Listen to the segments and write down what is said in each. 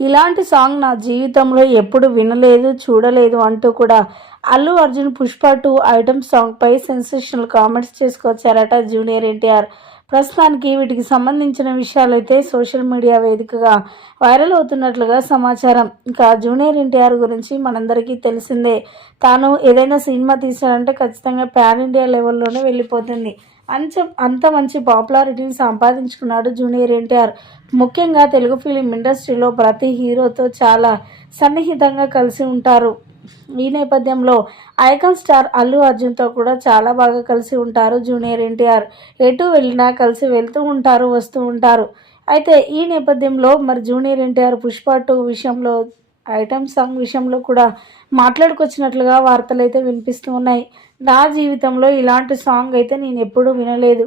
ఇలాంటి సాంగ్ నా జీవితంలో ఎప్పుడు వినలేదు చూడలేదు అంటూ కూడా అల్లు అర్జున్ పుష్ప టూ ఐటమ్ సాంగ్పై సెన్సేషనల్ కామెంట్స్ చేసుకొచ్చారట జూనియర్ ఎన్టీఆర్. ప్రస్తుతానికి వీటికి సంబంధించిన విషయాలైతే సోషల్ మీడియా వేదికగా వైరల్ అవుతున్నట్లుగా సమాచారం. ఇంకా జూనియర్ ఎన్టీఆర్ గురించి మనందరికీ తెలిసిందే. తాను ఏదైనా సినిమా తీశాడంటే ఖచ్చితంగా ప్యాన్ ఇండియా లెవెల్లోనే వెళ్ళిపోతుంది. మంచి అంత మంచి పాపులారిటీని సంపాదించుకున్నాడు జూనియర్ ఎన్టీఆర్. ముఖ్యంగా తెలుగు ఫిలిం ఇండస్ట్రీలో ప్రతి హీరోతో చాలా సన్నిహితంగా కలిసి ఉంటారు. ఈ నేపథ్యంలో ఐకాన్ స్టార్ అల్లు అర్జున్తో కూడా చాలా బాగా కలిసి ఉంటారు జూనియర్ ఎన్టీఆర్. ఎటు వెళ్ళినా కలిసి వెళ్తూ ఉంటారు వస్తూ ఉంటారు. అయితే ఈ నేపథ్యంలో మరి జూనియర్ ఎన్టీఆర్ పుష్ప టూ విషయంలో ఐటమ్ సాంగ్ విషయంలో కూడా మాట్లాడుకొచ్చినట్లుగా వార్తలు అయితే వినిపిస్తూ ఉన్నాయి నా జీవితంలో ఇలాంటి సాంగ్ అయితే నేను ఎప్పుడూ వినలేదు.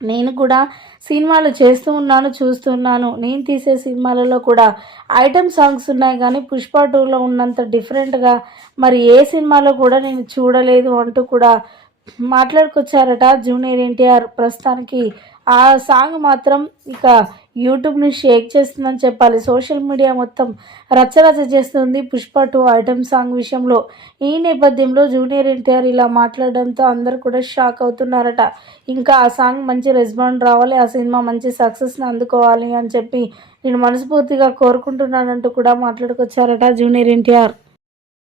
నేను కూడా సినిమాలు చేస్తూ ఉన్నాను చూస్తున్నాను నేను తీసే సినిమాలలో కూడా ఐటమ్ సాంగ్స్ ఉన్నాయి కానీ పుష్ప టూలో ఉన్నంత డిఫరెంట్గా మరి ఏ సినిమాలో కూడా నేను చూడలేదు అంటూ కూడా మాట్లాడుకొచ్చారట జూనియర్ ఎన్టీఆర్. ప్రస్తుతానికి ఆ సాంగ్ మాత్రం ఇక యూట్యూబ్ని షేక్ చేస్తుందని చెప్పాలి. సోషల్ మీడియా మొత్తం రచ్చరచ్చ చేస్తుంది పుష్ప టూ ఐటమ్ సాంగ్ విషయంలో. ఈ నేపథ్యంలో జూనియర్ ఎన్టీఆర్ ఇలా మాట్లాడడంతో అందరూ కూడా షాక్ అవుతున్నారట. ఇంకా ఆ సాంగ్ మంచి రెస్పాండ్ రావాలి ఆ సినిమా మంచి సక్సెస్ని అందుకోవాలి అని చెప్పి నేను మనస్ఫూర్తిగా కోరుకుంటున్నానంటూ కూడా మాట్లాడుకొచ్చారట జూనియర్ ఎన్టీఆర్.